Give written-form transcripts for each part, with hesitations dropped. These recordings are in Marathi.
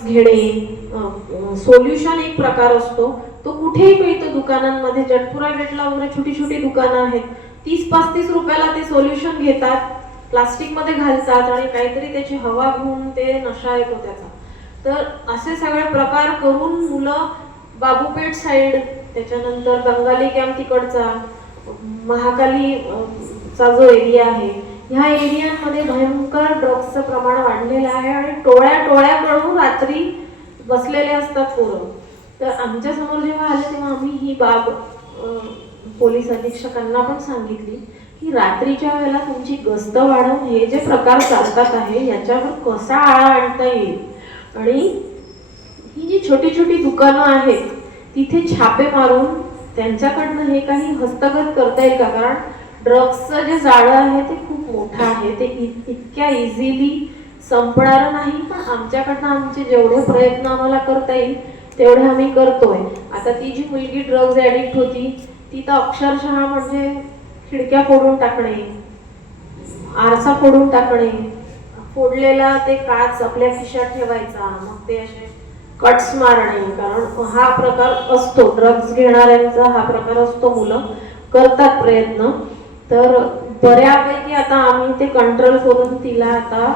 ड्रग्स घेणे सोल्युशन एक प्रकार असतो, तो कुठेही मिळतो दुकानांमध्ये. जटपुरा गेटला वगैरे छोटी छोटी दुकानं आहेत, 30-35 रुपयाला ते सोल्युशन घेतात, प्लास्टिक मध्ये घालतात आणि काहीतरी त्याची हवा घेऊन ते नशा येतो त्याचा. तर असे सगळे प्रकार करून मुलं बाबूपेठ साईड, त्याच्यानंतर बंगाली कॅम्प तिकडचा, महाकाली चा जो एरिया आहे, ह्या एरियांमध्ये भयंकर ड्रग्सचं प्रमाण वाढलेलं आहे आणि टोळ्या टोळ्या करून रात्री बसलेले असतात पोरं. तर आमच्या समोर जेव्हा आले तेव्हा आम्ही ही बाब पोलीस अधीक्षकांना पण सांगितली की रात्रीच्या वेळेला तुमची गस्त वाढवून हे जे प्रकार चालतात आहे याच्यावर कसा आळा आणता येईल. आणि ही जी छोटी छोटी दुकानं आहेत तिथे छापे मारून त्यांच्याकडनं हे काही हस्तगत करता येईल का, कारण ड्रग्सचं जे जाळं आहे ते खूप मोठं आहे, ते इतक्या इझिली संपणार नाही. पण आमच्याकडनं आमचे जेवढे प्रयत्न आम्हाला करता येईल तेवढे आम्ही करतोय. आता ती जी मुलगी ड्रग्ज ॲडिक्ट होती ती तर अक्षरशः म्हणजे खिडक्या फोडून टाकणे, आरसा फोडून टाकणे, फोडलेला ते काच आपल्या खिशात ठेवायचा, मग ते असे कट्स मारणे, कारण हा प्रकार असतो ड्रग्ज घेणाऱ्यांचा, हा प्रकार असतो, मुलं करतात प्रयत्न. तर बऱ्यापैकी आता आम्ही ते कंट्रोल करून तिला आता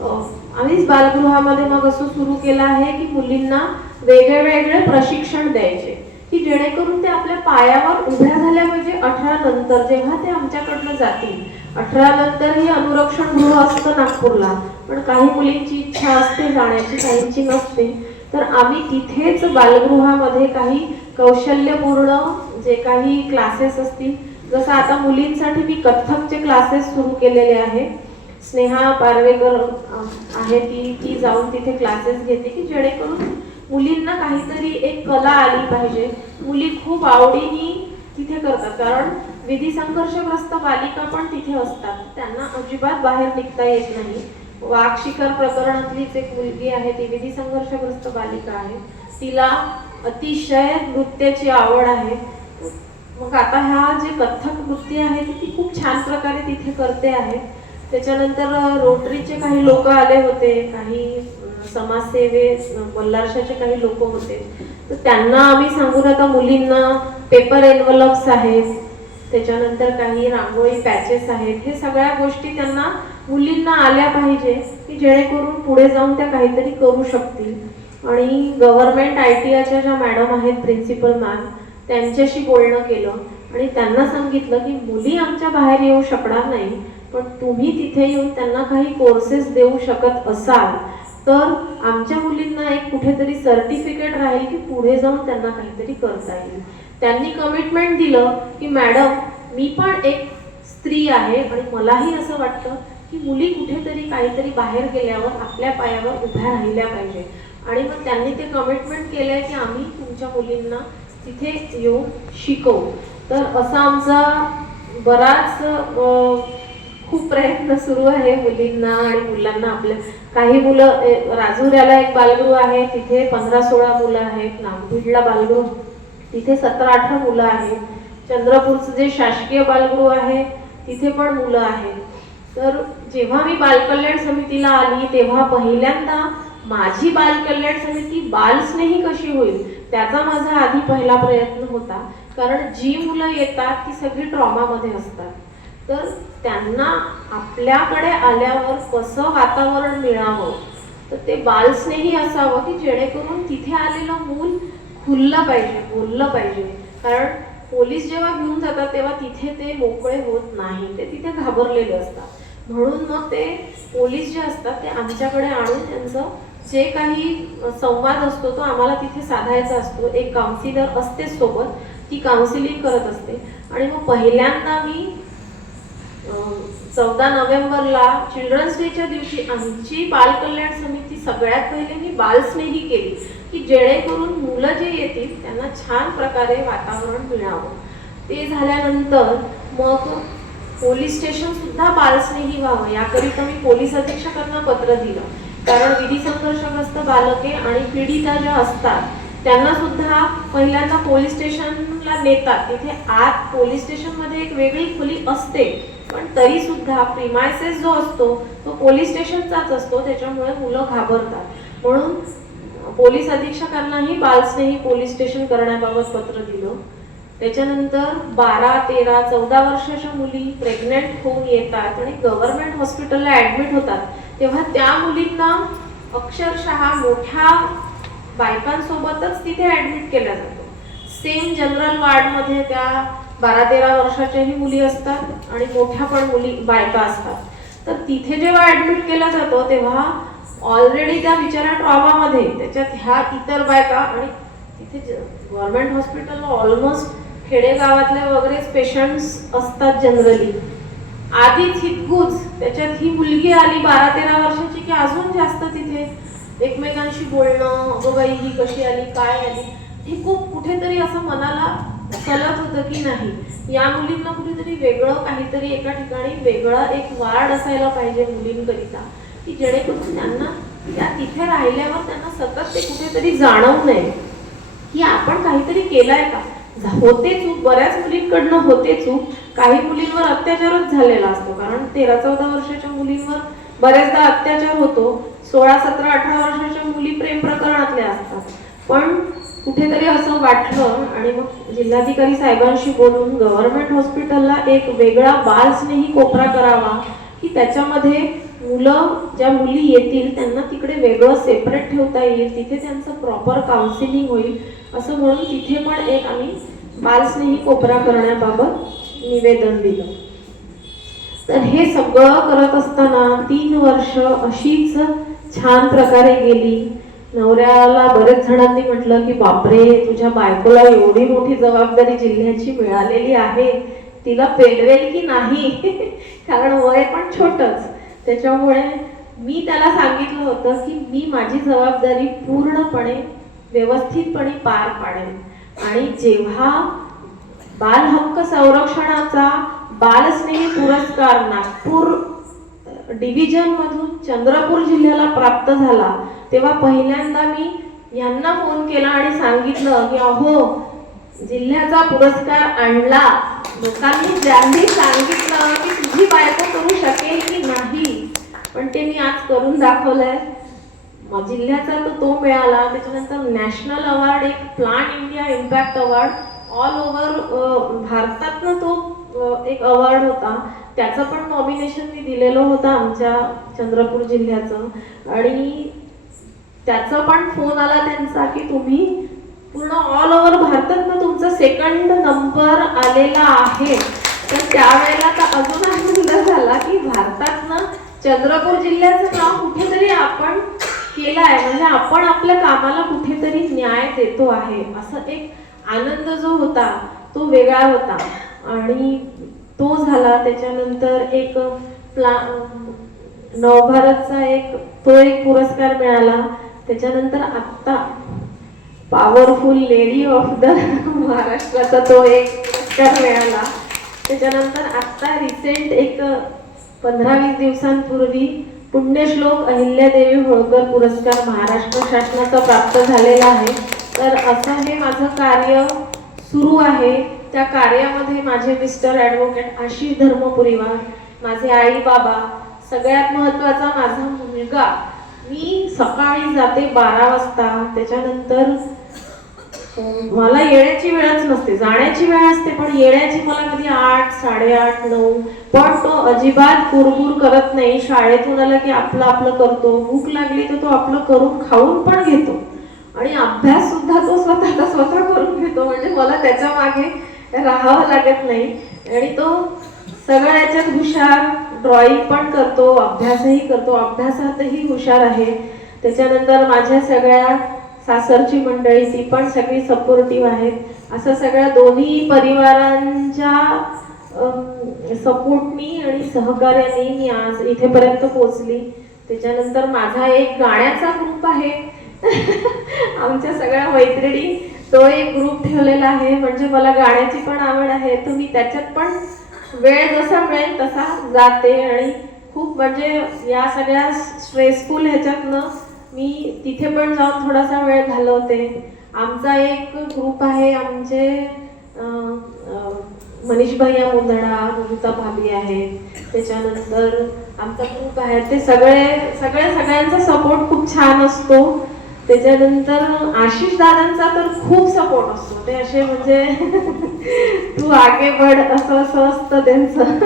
आम्हीच बालगृहामध्ये मग असं सुरू केलं आहे की मुलींना वेगळे वेगळे प्रशिक्षण द्यायचे की जेणेकरून ते आपल्या पायावर उभ्या झाल्या पाहिजे. 18 नंतर जेव्हा ते आमच्याकडनं जातील, 18 नंतर ही अनुरक्षण गृह असतं नागपूरला, पण काही मुलींची इच्छा असते जाण्याची, काहींची नसते. तर आम्ही तिथेच बालगृहामध्ये काही कौशल्यपूर्ण जे काही क्लासेस असतील, जसं आता मुलींसाठी मी कथ्थकचे क्लासेस सुरू केलेले आहे. स्नेहा पारवेकर आहे ती जाऊन तिथे क्लासेस घेते की जेणेकरून मुलींना काहीतरी एक कला आली पाहिजे. मुली खूप आवडीने तिथे करतात, कारण विधी संघर्षग्रस्त बालिका पण तिथे असतात, त्यांना अजिबात बाहेर निघता येत नाही. वाघ शिकार प्रकरणातलीच एक मुलगी आहे, ती विधी संघर्षग्रस्त बालिका आहे, तिला अतिशय नृत्याची आवड आहे. मग आता ह्या जे कथ्थक नृत्य आहे ती खूप छान प्रकारे तिथे करते आहे. त्याच्यानंतर रोटरीचे काही लोक आले होते, काही समाजसेवे बल्लारशाचे काही लोक होते, तर त्यांना आम्ही सांगून आता मुलींना पेपर एनवलप्स आहेत, त्याच्यानंतर काही रांगोळी पॅचेस आहेत, हे सगळ्या गोष्टी त्यांना मुलींना आल्या पाहिजे की जेणेकरून पुढे जाऊन त्या काहीतरी करू शकतील. आणि गव्हर्नमेंट ITIच्या ज्या मॅडम आहेत प्रिन्सिपल मॅम, त्यांच्याशी बोलणं केलं आणि त्यांना सांगितलं की मुली आमच्या बाहेर येऊ शकणार नाही, पण तुम्ही तिथे येऊन त्यांना काही कोर्सेस देऊ शकत असाल तर आमच्या मुलींना एक कुठेतरी सर्टिफिकेट राहील की पुढे जाऊन त्यांना काहीतरी करता येईल. त्यांनी कमिटमेंट दिलं की मॅडम मी पण एक स्त्री आहे आणि मलाही असं वाटतं की मुली कुठेतरी काहीतरी बाहेर गेल्यावर आपल्या पायावर उभ्या राहिल्या पाहिजे. आणि मग त्यांनी ते कमिटमेंट केलंय की आम्ही तुमच्या मुलींना तिथे येऊन शिकवू. तर असा आमचा बराच खूप प्रयत्न सुरू आहे मुलींना आणि मुलांना. आपल्या काही मुलं राजुऱ्याला एक बालगृह आहे, तिथे 15-16 मुलं आहेत. नागभीडला बालगृह, तिथे 17-18 मुलं आहेत. चंद्रपूरचं जे शासकीय बालगृह आहे तिथे पण मुलं आहेत. तर जेव्हा मी बालकल्याण समितीला आली तेव्हा पहिल्यांदा माझी बालकल्याण समिती बालस्नेही कशी होईल त्याचा माझा आधी पहिला प्रयत्न होता, कारण जी मुलं येतात ती सगळी ट्रॉमामध्ये असतात. तर त्यांना आपल्याकडे आल्यावर कसं वातावरण मिळावं, तर ते बालस्नेही असावं की जेणेकरून तिथे आलेलं मूल खुललं पाहिजे, बोललं पाहिजे. कारण पोलीस जेव्हा घेऊन जातात तेव्हा तिथे ते मोकळे होत नाही, ते तिथे घाबरलेले असतात. म्हणून मग ते पोलीस जे असतात ते आमच्याकडे आणून त्यांचं जे काही संवाद असतो तो आम्हाला तिथे साधायचा असतो. एक काउन्सिलर असते सोबत, ती काउन्सिलिंग करत असते. आणि मग पहिल्यांदा मी 14 नोव्हेंबरला चिल्ड्रन्स डेच्या दिवशी आमची बालकल्याण समिती सगळ्यात पहिले मी बालस्नेही केली की जेणेकरून मुलं जे येतील त्यांना छान प्रकारे वातावरण मिळावं. ते झाल्यानंतर मग पोलीस स्टेशन सुद्धा बालस्नेही व्हावं याकरिता मी पोलीस अधीक्षकांना पत्र दिलं, कारण विधी संघर्षग्रस्त बालके आणि पीडिता ज्या असतात त्यांना सुद्धा पहिल्यांदा पोलीस स्टेशनला नेतात. तिथे आत पोलीस स्टेशनमध्ये एक वेगळी खोली असते, पण तरी सुद्धा प्रिमायसेस जो असतो तो पोलीस स्टेशनचाच असतो, त्याच्यामुळे मुलं घाबरतात. म्हणून पोलीस अधीक्षकांनाही बालस्नेही पोलीस स्टेशन करण्याबाबत पत्र दिलं. त्याच्यानंतर 12, 13, 14 वर्षाच्या मुली प्रेग्नेंट होऊन येतात आणि गव्हर्नमेंट हॉस्पिटलला ऍडमिट होतात, तेव्हा त्या मुलींना अक्षरशः मोठ्या बायकांसोबतच तिथे ऍडमिट केला जातो. सेम जनरल वार्डमध्ये त्या 12-13 वर्षाच्याही मुली असतात आणि मोठ्या पण मुली बायका असतात. तर तिथे जेव्हा ऍडमिट केला जातो तेव्हा ऑलरेडी त्या बिचारा ट्रॉमामध्ये, त्याच्यात ह्या इतर बायका, आणि तिथे गव्हर्नमेंट हॉस्पिटलला ऑलमोस्ट खेडेगावातले वगैरे पेशंट्स असतात जनरली. आधीच हितगुज त्याच्यात ही मुलगी आली 12-13 वर्षाची की अजून जास्त तिथे एकमेकांशी बोलणं, अगं बाई ही कशी आली, काय आली, हे खूप कुठेतरी असं मनाला कळत होतं की नाही, या मुलींना कुठेतरी वेगळं काहीतरी एका ठिकाणी वेगळा एक वार्ड असायला पाहिजे मुलींकरिता, की जेणेकरून त्यांना त्या तिथे राहिल्यावर त्यांना सतत ते कुठेतरी जाणवू नये की आपण काहीतरी केलंय का. होते चूक, बऱ्याच मुलींकडनं होते चूक, काही मुलींवर अत्याचारच झालेला असतो, कारण 13-14 वर्षाच्या मुलींवर बऱ्याचदा अत्याचार होतो. 16, 17, 18 वर्षाच्या मुली प्रेम प्रकरणातल्या असतात. पण कुठेतरी असं वाटलं आणि मग जिल्हाधिकारी साहेबांशी बोलून गव्हर्नमेंट हॉस्पिटलला एक वेगळा बालस्नेही कोपरा करावा, की त्याच्यामध्ये ज्या मुली येतील त्यांना तिकडे वेगळं सेपरेट ठेवता येईल, तिथे त्यांचं प्रॉपर काउन्सिलिंग होईल, असं म्हणून तिथे पण एक आम्ही बालस्नेही कोपरा करण्याबाबत निवेदन दिलं. तर हे सगळं करत असताना 3 वर्ष अशीच छान प्रकारे गेली. नवऱ्याला बरेच जणांनी म्हटलं की बापरे, तुझ्या बायकोला एवढी मोठी जबाबदारी जिल्ह्याची मिळालेली आहे, तिला पेलवेल की नाही कारण वय पण छोटच. त्याच्यामुळे मी त्याला सांगितलं होतं की मी माझी जबाबदारी पूर्णपणे व्यवस्थितपणे पार पाडेन. आणि जेव्हा बाल हक्क संरक्षणाचा बालस्नेही पुरस्कार नागपूर डिव्हिजन मधून चंद्रपूर जिल्ह्याला प्राप्त झाला, तेव्हा पहिल्यांदा मी यांना फोन केला आणि सांगितलं की अहो, जिल्ह्याचा पुरस्कार आणला. लोकांनी ज्यांनी सांगितलं की तुझी बायको करू शकेल की नाही, पण ते मी आज करून दाखवलंय. जिल्ह्याचा तो मिळाला. त्याच्यानंतर नॅशनल अवॉर्ड, एक plan India impact award, all over भारतातनं तो एक अवॉर्ड होता. त्याचं पण नॉमिनेशन मी दिलेलं होतं आमच्या चंद्रपूर जिल्ह्याचं, आणि त्याचा पण फोन आला त्यांचा की तुम्ही पूर्ण ऑल ओव्हर भारतात तुमचा 2nd नंबर आलेला आहे. तर त्यावेळेला तर अजून आनंद झाला की भारतातनं चंद्रपूर जिल्ह्याचं नाव कुठेतरी आपण केलं आहे, म्हणजे आपण आपल्या कामाला कुठेतरी न्याय देतो आहे, असं एक आनंद जो होता तो वेगळा होता. आणि तो झाला. त्याच्यानंतर एक नवभारतचा एक पुरस्कार मिळाला. त्याच्यानंतर आत्ता पॉवरफुल लेडी ऑफ द महाराष्ट्राचा तो एक पुरस्कार मिळाला. त्याच्यानंतर आत्ता रिसेंट एक 15-20 दिवसांपूर्वी पुण्यश्लोक अहिल्यादेवी होळकर पुरस्कार महाराष्ट्र शासनाचा प्राप्त झालेला आहे. तर असं हे माझं कार्य सुरू आहे. त्या कार्यामध्ये माझे मिस्टर ॲडव्होकेट आशिष धर्मपुरीवार, माझे आई बाबा, सगळ्यात महत्त्वाचा माझा मुलगा. मी सकाळी जाते 12 वाजता, त्याच्यानंतर मला येण्याची वेळच नसते, जाण्याची वेळ असते, पण येण्याची मला कधी 8, 8:30, 9. पण तो अजिबात कुरकुर करत नाही. शाळेतून आला की आपलं आपलं करतो, भूक लागली तर तो आपलं करून खाऊन पण घेतो, आणि अभ्यास सुद्धा तो स्वतः करून घेतो. म्हणजे मला त्याच्या मागे राहावं लागत नाही. आणि तो सगळ्या याच्यात हुशार, ड्रॉइंग पण करतो, अभ्यासही करतो, अभ्यासातही हुशार आहे. त्याच्यानंतर माझ्या सगळ्या सासरची मंडळी ती पण सगळी सपोर्टिव्ह आहेत. असं सगळ्या दोन्ही परिवारांच्या सपोर्टनी आणि सहकार्याने मी आज इथेपर्यंत पोहोचली. त्याच्यानंतर माझा एक गाण्याचा ग्रुप आहे आमच्या सगळ्या मैत्रिणी, तो एक ग्रुप ठेवलेला आहे. म्हणजे मला गाण्याची पण आवड आहे, तर मी त्याच्यात पण वेळ जसा मिळेल तसा जाते. आणि खूप म्हणजे या सगळ्या स्ट्रेसफुल ह्याच्यातनं मी तिथे पण जाऊन थोडासा वेळ घालवते. आमचा एक ग्रुप आहे, आमचे मनीष भैया मुंदडा, ऋतुता भाभी आहेत. त्याच्यानंतर आमचा ग्रुप आहे, ते सगळ्यांचा सपोर्ट खूप छान असतो. त्याच्यानंतर आशिष दादांचा तर खूप सपोर्ट असतो. ते असे म्हणजे तू आगे बढ असं असं असतं त्यांचं.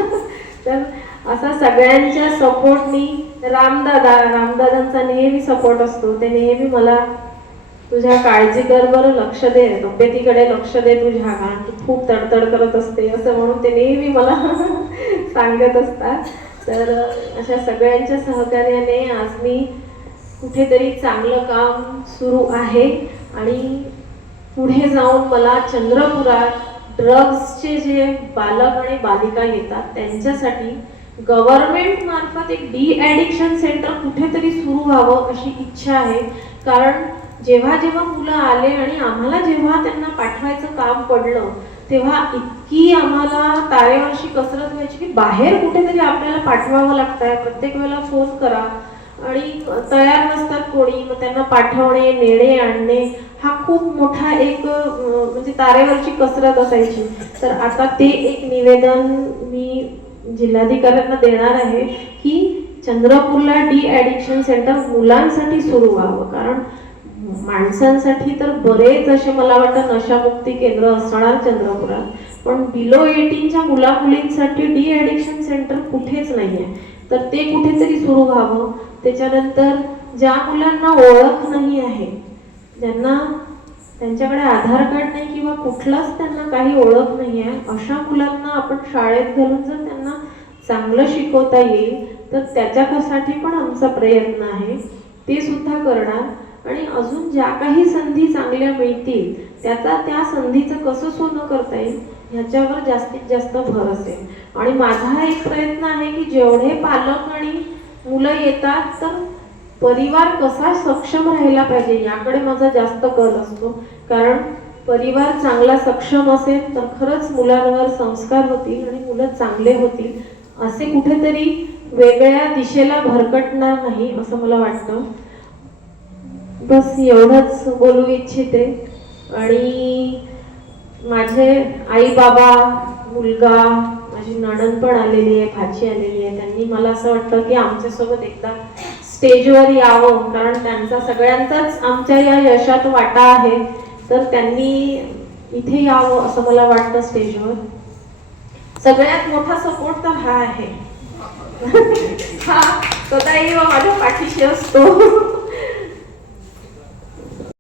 तर असा सगळ्यांच्या सपोर्टनी रामदादांचा नेहमी सपोर्ट असतो. ते नेहमी मला तुझ्या काळजी कर बरं, लक्ष दे, तब्येतीकडे लक्ष दे तुझ्या, कारण तू खूप तडतड करत असते असं म्हणून ते नेहमी मला सांगत असतात. तर अशा सगळ्यांच्या सहकार्याने आज मी कुठेतरी चांगलं काम सुरू आहे आणि पुढे जाऊन मला चंद्रपुरात ड्रग्सचे जे बालक आणि बालिका येतात त्यांच्यासाठी गव्हर्नमेंट मार्फत एक डी ॲडिक्शन सेंटर कुठेतरी सुरू व्हावं अशी इच्छा आहे. कारण जेव्हा जेव्हा मुलं आले आणि आम्हाला जेव्हा त्यांना पाठवायचं काम पडलं तेव्हा इतकी आम्हाला तारेवरची कसरत व्हायची की बाहेर कुठेतरी आपल्याला पाठवावं लागतंय, प्रत्येक वेळेला फोन करा आणि तयार नसतात कोणी, मग त्यांना पाठवणे, नेणे, आणणे हा खूप मोठा एक म्हणजे तारेवरची कसरत असायची. तर आता ते एक निवेदन मी जिल्हाधिकाऱ्यांना देणार आहे की चंद्रपूरला डी ॲडिक्शन सेंटर मुलांसाठी सुरू व्हावं. कारण माणसांसाठी तर बरेच असे मला वाटतं नशामुक्ती केंद्र असणार चंद्रपुरात, पण बिलो 18च्या मुला मुलींसाठी डी ॲडिक्शन सेंटर कुठेच नाही आहे. तर ते कुठेतरी सुरू व्हावं. त्याच्यानंतर ज्या मुलांना ओळख नाही आहे, ज्यांना त्यांच्याकडे आधार कार्ड नाही किंवा कुठलाच त्यांना काही ओळख नाही आहे, अशा मुलांना आपण शाळेत घालून जर त्यांना चांगलं शिकवता येईल तर त्याच्यासाठी पण आमचा प्रयत्न आहे, ते सुद्धा करणार. आणि अजून ज्या काही संधी चांगल्या मिळतील त्या संधीचं कसं सोनं करता येईल ह्याच्यावर जास्तीत जास्त भर असेल. आणि माझा एक प्रयत्न आहे की जेवढे पालक आणि मुलं येतात तर परिवार कसा सक्षम राहायला पाहिजे याकडे माझा जास्त कल असतो. कारण परिवार चांगला सक्षम असेल तर खरंच मुलांवर संस्कार होतील आणि मुलं चांगले होतील, असे कुठेतरी वेगळ्या दिशेला भरकटणार नाही असं मला वाटतं. बस एवढंच बोलू इच्छिते. आणि माझे आई बाबा, मुलगा, माझी नणंद पण आलेली आहे, भाची आलेली आहे, त्यांनी मला असं वाटतं की आमच्यासोबत एकदा स्टेजवर यावं, कारण त्यांचा सगळ्यांचाच आमच्या या यशात वाटा आहे. तर त्यांनी इथे यावं असं मला वाटतं स्टेजवर. सगळ्यात मोठा सपोर्ट तर हा आहे. हा सदैव माझ्या पाठीशी असतो.